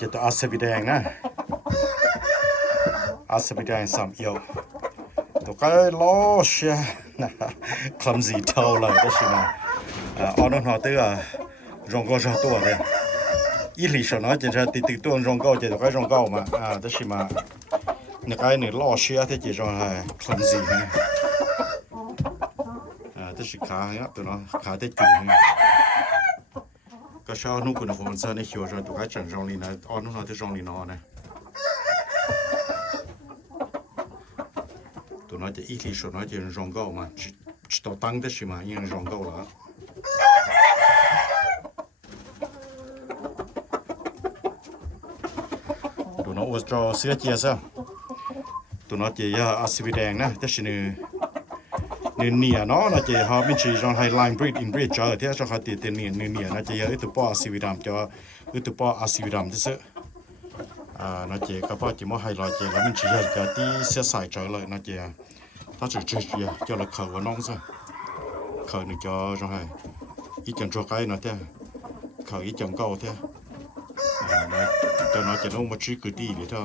จะตัวอาสบิแดงนะอาสบิแดง3เอียวตัวก็ล้อเชียนะคลัมซีเท่าเลยก็สิมาออนนอเตอร์รองก็จะตัวเลยอีหลีชนะจะติดตัวรองก็จะตัวก็รองก็มาก็สิมา那个呢老些的这种还 clumsy 呢这是卡呀对咯卡的紧呢ก็ชอบนู่นคนของมันซะในเขียวจะตัวก็จังจงลีนะออนนู่นที่จงลีนอนะตัวน้อยจะอีกทีส่วนน้อยจะรองเก้ามาจิตตั้งได้ใช่ไหมยังรองเก้าละตัวน้อยอุตส่าห์เสียเจียซะตัวน้อยจะยาอาซิบิแดงนะแต่ชินืเนียเนาะนะจะหาเป็นชีจงไฮไลน์บริดอินบริดเจอที่จะเขาติดเนียนะจะยาตัวป้ออาซิบิดามจะตัวป้ออาซิบิดามที่สุดนะจะก็ป้อจะมาไฮไลท์จะแล้วเป็นชีจะที่เสียสายเจอเลยนะจะถ้าจะเราเขาว่าน้องซะเขาหนึ่งจะจงไฮอีจังจัวไกนะเท่เขาอีจังเก่าเท่นะจะน้อยจะลงมาชี้คือดีเลยเท่า